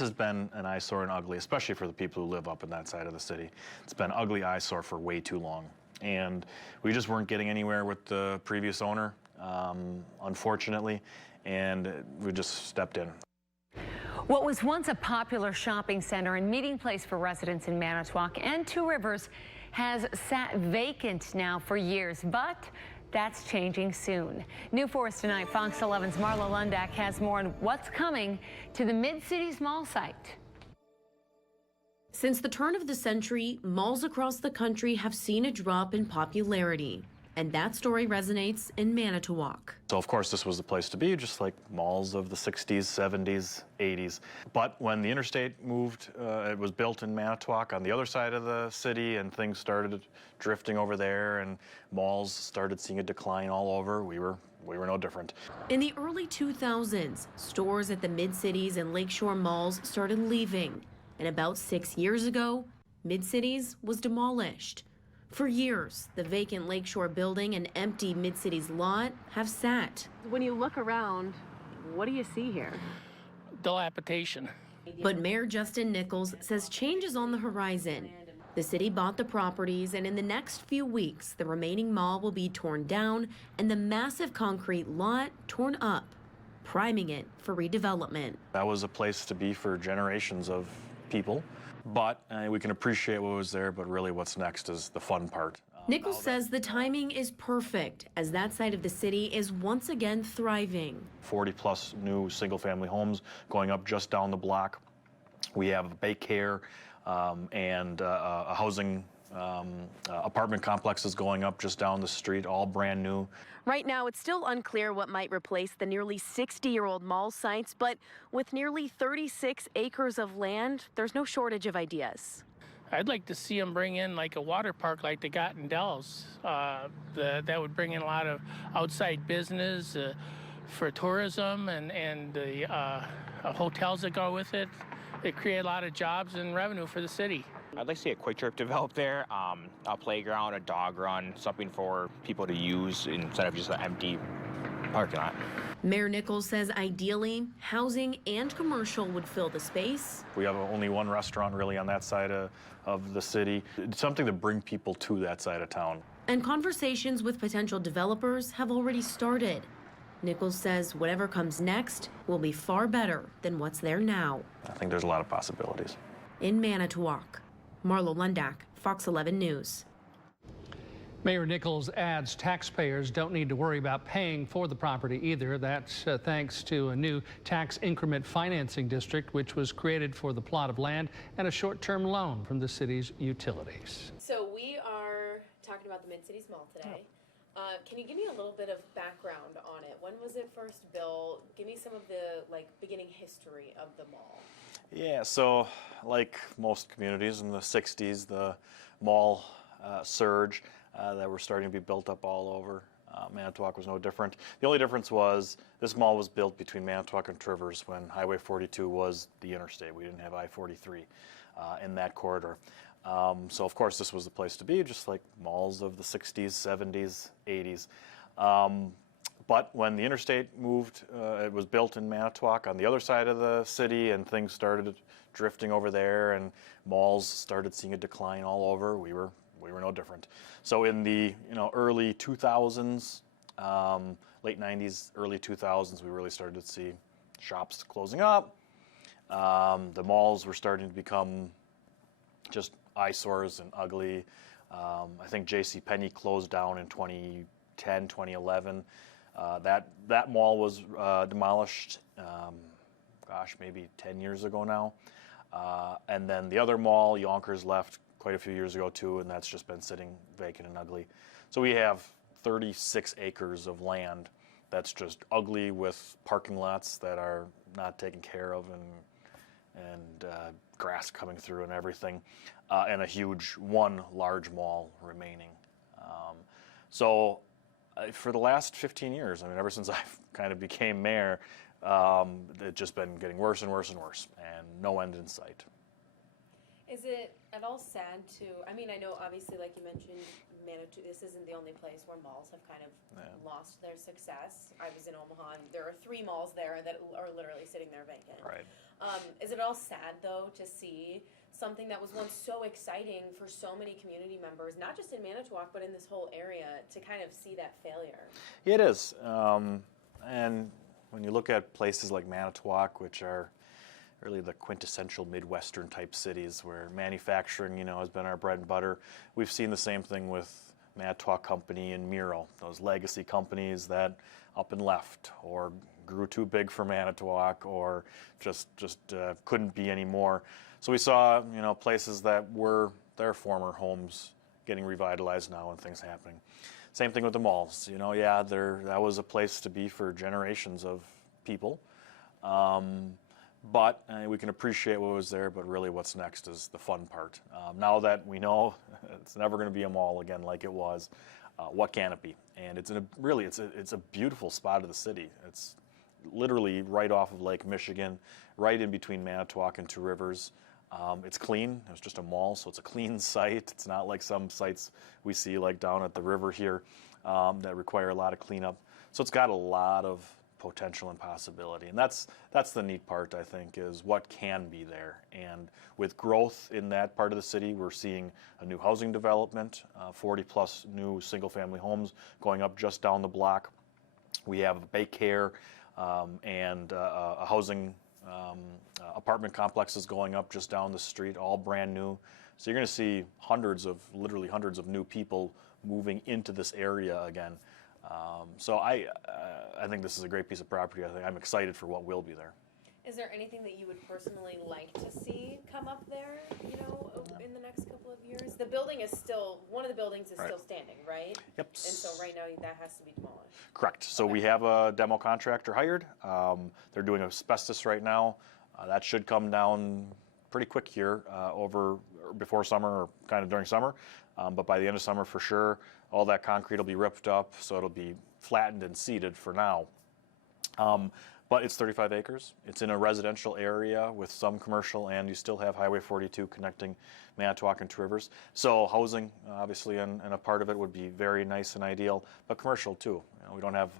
has been an eyesore and ugly, especially for the people who live up in that side of the city. It's been an ugly eyesore for way too long. And we just weren't getting anywhere with the previous owner, unfortunately, and we just stepped in. What was once a popular shopping center and meeting place for residents in Manitowoc and Two Rivers has sat vacant now for years, but that's changing soon. New for us tonight, Fox 11's Marla Lundak has more on what's coming to the Mid-Cities Mall site. Since the turn of the century, malls across the country have seen a drop in popularity. And that story resonates in Manitowoc. So of course this was the place to be, just like malls of the 60s, 70s, 80s. But when the interstate moved, it was built in Manitowoc on the other side of the city, and things started drifting over there, and malls started seeing a decline all over. We were no different. In the early 2000s, stores at the mid-cities and lakeshore malls started leaving. And about 6 years ago, Mid-Cities was demolished. For years, the vacant lakeshore building and empty Mid-Cities lot have sat. When you look around, what do you see here? Dilapidation. But Mayor Justin Nichols says change is on the horizon. The city bought the properties, and in the next few weeks, the remaining mall will be torn down and the massive concrete lot torn up, priming it for redevelopment. That was a place to be for generations of people. But we can appreciate what was there, but really what's next is the fun part. Nichols says the timing is perfect as that side of the city is once again thriving. 40+ new single-family homes going up just down the block. We have daycare and a housing apartment complexes going up just down the street, all brand new. Right now, it's still unclear what might replace the nearly 60-year-old mall sites, but with nearly 36 acres of land, there's no shortage of ideas. I'd like to see them bring in like a water park like they got in Dells. That would bring in a lot of outside business for tourism and the hotels that go with it. It create a lot of jobs and revenue for the city. I'd like to see a quick trip develop there, a playground, a dog run, something for people to use instead of just an empty parking lot. Mayor Nichols says ideally, housing and commercial would fill the space. We have only one restaurant really on that side of the city. It's something to bring people to that side of town. And conversations with potential developers have already started. Nichols says whatever comes next will be far better than what's there now. I think there's a lot of possibilities. In Manitowoc, Marla Lundak, Fox 11 News. Mayor Nichols adds taxpayers don't need to worry about paying for the property either. That's thanks to a new tax increment financing district, which was created for the plot of land and a short-term loan from the city's utilities. So we are talking about the Mid-Cities Mall today. Can you give me a little bit of background on it? When was it first built? Give me some of the beginning history of the mall. Yeah, so like most communities in the 60s, the mall surge that were starting to be built up all over. Manitowoc was no different. The only difference was this mall was built between Manitowoc and Two Rivers when Highway 42 was the interstate. We didn't have I-43 in that corridor. So of course this was the place to be, just like malls of the 60s, 70s, 80s. But when the interstate moved, it was built in Manitowoc on the other side of the city, and things started drifting over there, and malls started seeing a decline all over. We were no different. So in the early 2000s, late 90s, early 2000s, we really started to see shops closing up. The malls were starting to become just eyesores and ugly. I think JCPenney closed down in 2010, 2011. That mall was demolished, gosh, maybe 10 years ago now. And then the other mall, Yonkers, left quite a few years ago too, and that's just been sitting vacant and ugly. So we have 36 acres of land that's just ugly, with parking lots that are not taken care of, and grass coming through and everything, and a huge one large mall remaining. So for the last 15 years, I mean, ever since I kind of became mayor, it's just been getting worse and worse and worse, and no end in sight. Is it at all sad to, I mean, I know obviously like you mentioned, Manitou, this isn't the only place where malls have kind of lost their success. I was in Omaha and there are 3 malls there that are literally sitting there vacant. Right. Is it all sad though to see something that was once so exciting for so many community members, not just in Manitowoc, but in this whole area, to kind of see that failure? It is. And when you look at places like Manitowoc, which are really the quintessential Midwestern type cities where manufacturing, has been our bread and butter, we've seen the same thing with Manitowoc Company and Miro, those legacy companies that up and left or grew too big for Manitowoc or just couldn't be anymore. So we saw, places that were their former homes getting revitalized now and things happening. Same thing with the malls. That was a place to be for generations of people. But we can appreciate what was there, but really what's next is the fun part. Now that we know it's never going to be a mall again like it was, what can it be? And it's a beautiful spot of the city. It's literally right off of Lake Michigan, right in between Manitowoc and Two Rivers. It's clean. It's just a mall, so it's a clean site. It's not like some sites we see like down at the river here that require a lot of cleanup. So it's got a lot of potential and possibility, and that's the neat part, I think, is what can be there. And with growth in that part of the city, we're seeing a new housing development, 40 plus new single-family homes going up just down the block. We have Baycare and a housing apartment complexes going up just down the street, all brand new. So you're going to see literally hundreds of new people moving into this area again. So I think this is a great piece of property. I'm excited for what will be there. Is there anything that you would personally like to see come up there, in the next couple of years? The building is one of the buildings is still standing, right? Yep. And so right now that has to be demolished. Correct. So we have a demo contractor hired. They're doing asbestos right now. That should come down pretty quick here before summer or kind of during summer. But by the end of summer for sure, all that concrete will be ripped up, so it'll be flattened and seeded for now. But it's 35 acres. It's in a residential area with some commercial, and you still have Highway 42 connecting Manitowoc and Two Rivers. So housing, obviously, and a part of it would be very nice and ideal, but commercial too. We don't have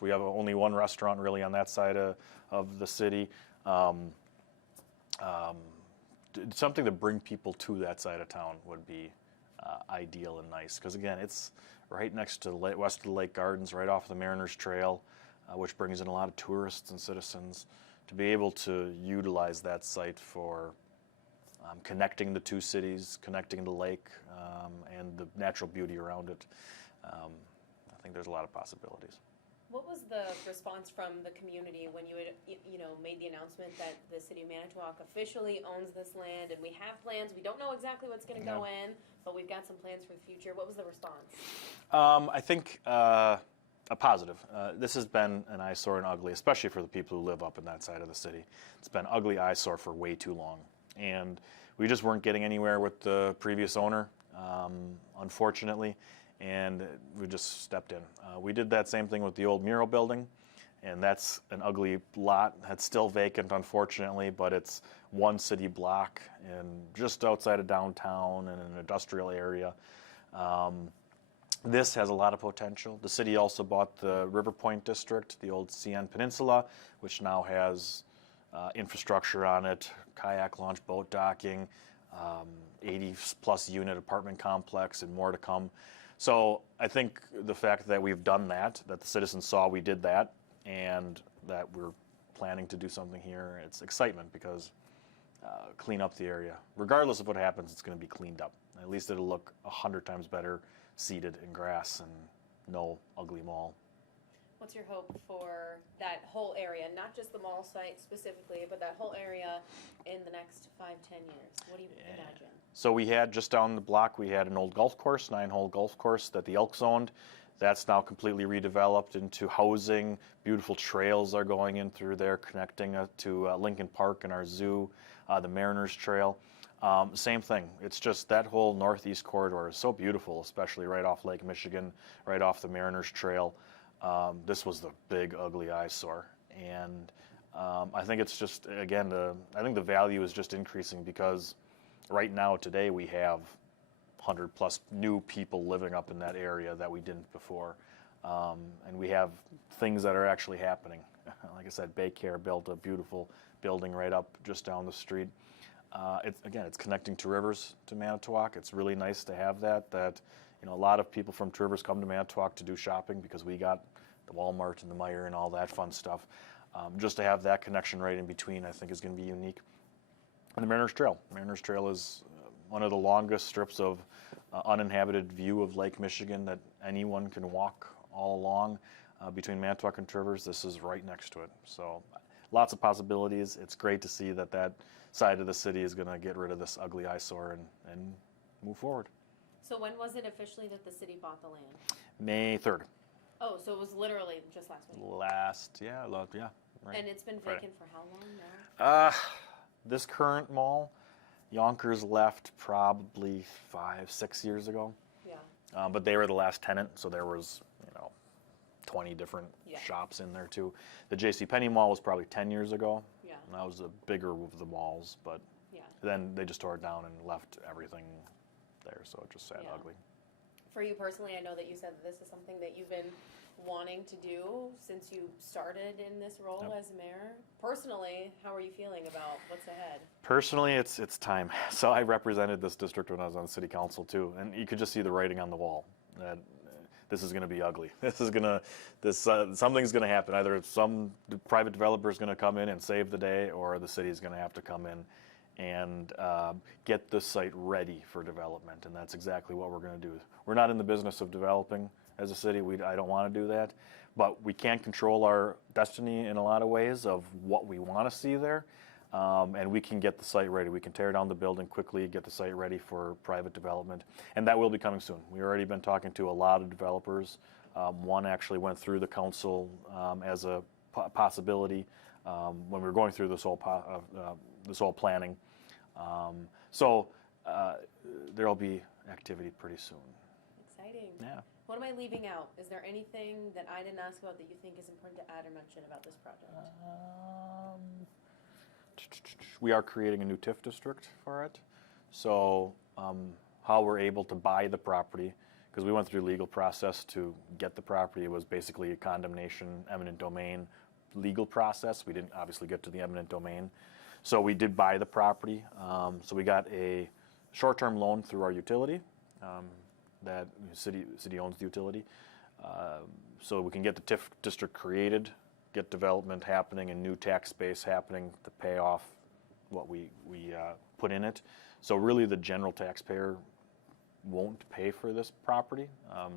we have only one restaurant really on that side of the city. Something to bring people to that side of town would be ideal and nice, because again, it's right next to west of the Lake Gardens, right off the Mariners Trail, which brings in a lot of tourists and citizens. To be able to utilize that site for connecting the two cities, connecting the lake, and the natural beauty around it, I think there's a lot of possibilities. What was the response from the community when you had, made the announcement that the city of Manitowoc officially owns this land and we have plans? We don't know exactly what's going to go in, but we've got some plans for the future. What was the response? I think a positive. This has been an eyesore and ugly, especially for the people who live up in that side of the city. It's been ugly eyesore for way too long, and we just weren't getting anywhere with the previous owner, unfortunately. And we just stepped in. We did that same thing with the old Miro building, and that's an ugly lot that's still vacant, unfortunately, but it's one city block and just outside of downtown in an industrial area. This has a lot of potential. The city also bought the River Point district, the old CN Peninsula, which now has infrastructure on it, kayak launch, boat docking, 80-plus unit apartment complex, and more to come. So I think the fact that we've done that the citizens saw we did that, and that we're planning to do something here, it's excitement, because clean up the area. Regardless of what happens, it's going to be cleaned up. At least it'll look 100 times better seeded in grass and no ugly mall. What's your hope for that whole area, not just the mall site specifically, but that whole area in the next 5-10 years? What do you imagine? So we had just down the block, we had an old golf course, 9-hole golf course that the Elks owned. That's now completely redeveloped into housing. Beautiful trails are going in through there, connecting to Lincoln Park and our zoo, the Mariners Trail. Same thing. It's just that whole northeast corridor is so beautiful, especially right off Lake Michigan, right off the Mariners Trail. This was the big, ugly eyesore. And I think it's just, again, I think the value is just increasing because right now, today, we have 100+ new people living up in that area that we didn't before. And we have things that are actually happening. Like I said, Baycare built a beautiful building right up just down the street. It's connecting Two Rivers to Manitowoc. It's really nice to have that, you know, a lot of people from Two Rivers come to Manitowoc to do shopping because we got the Walmart and the Meijer and all that fun stuff. Just to have that connection right in between, I think, is going to be unique. And the Mariners Trail. Mariners Trail is one of the longest strips of uninhabited view of Lake Michigan that anyone can walk all along between Manitowoc and Two Rivers. This is right next to it. So lots of possibilities. It's great to see that that side of the city is going to get rid of this ugly eyesore and move forward. So when was it officially that the city bought the land? May 3rd. Oh, so it was literally just last week. Right. And it's been Friday. vacant for how long now? This current mall, Yonkers left probably 5-6 years ago. Yeah. But they were the last tenant, so there was, 20 different Yeah. shops in there too. The JCPenney mall was probably 10 years ago. Yeah. And that was the bigger of the malls, but Yeah. then they just tore it down and left everything there, so it just sat Yeah. ugly. For you personally, I know that you said that this is something that you've been wanting to do since you started in this role Yep. as mayor. Personally, how are you feeling about what's ahead? Personally, it's time. So I represented this district when I was on the city council too, and you could just see the writing on the wall that this is going to be ugly. Something's going to happen. Either some private developer is going to come in and save the day, or the city is going to have to come in and get the site ready for development, and that's exactly what we're going to do. We're not in the business of developing as a city. I don't want to do that, but we can control our destiny in a lot of ways of what we want to see there, and we can get the site ready. We can tear down the building quickly, get the site ready for private development, and that will be coming soon. We've already been talking to a lot of developers. One actually went through the council as a possibility when we were going through this whole planning. So there'll be activity pretty soon. Exciting. Yeah. What am I leaving out? Is there anything that I didn't ask about that you think is important to add or mention about this project? We are creating a new TIF district for it. So how we're able to buy the property, because we went through legal process to get the property. It was basically a condemnation, eminent domain legal process. We didn't obviously get to the eminent domain. So we did buy the property. So we got a short-term loan through our utility. That city owns the utility. So we can get the TIF district created, get development happening and new tax base happening to pay off what we put in it. So really the general taxpayer won't pay for this property.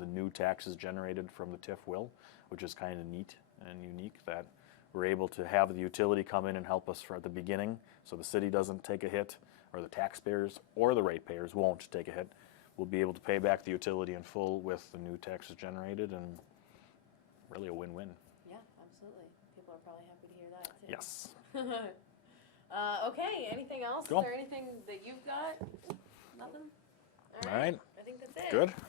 The new taxes generated from the TIF will, which is kind of neat and unique that we're able to have the utility come in and help us at the beginning so the city doesn't take a hit, or the taxpayers or the ratepayers won't take a hit. We'll be able to pay back the utility in full with the new taxes generated, and really a win-win. Yeah, absolutely. People are probably happy to hear that too. Yes. Okay, anything else? Cool. Is there anything that you've got? Nothing? All right. I think that's it. Good.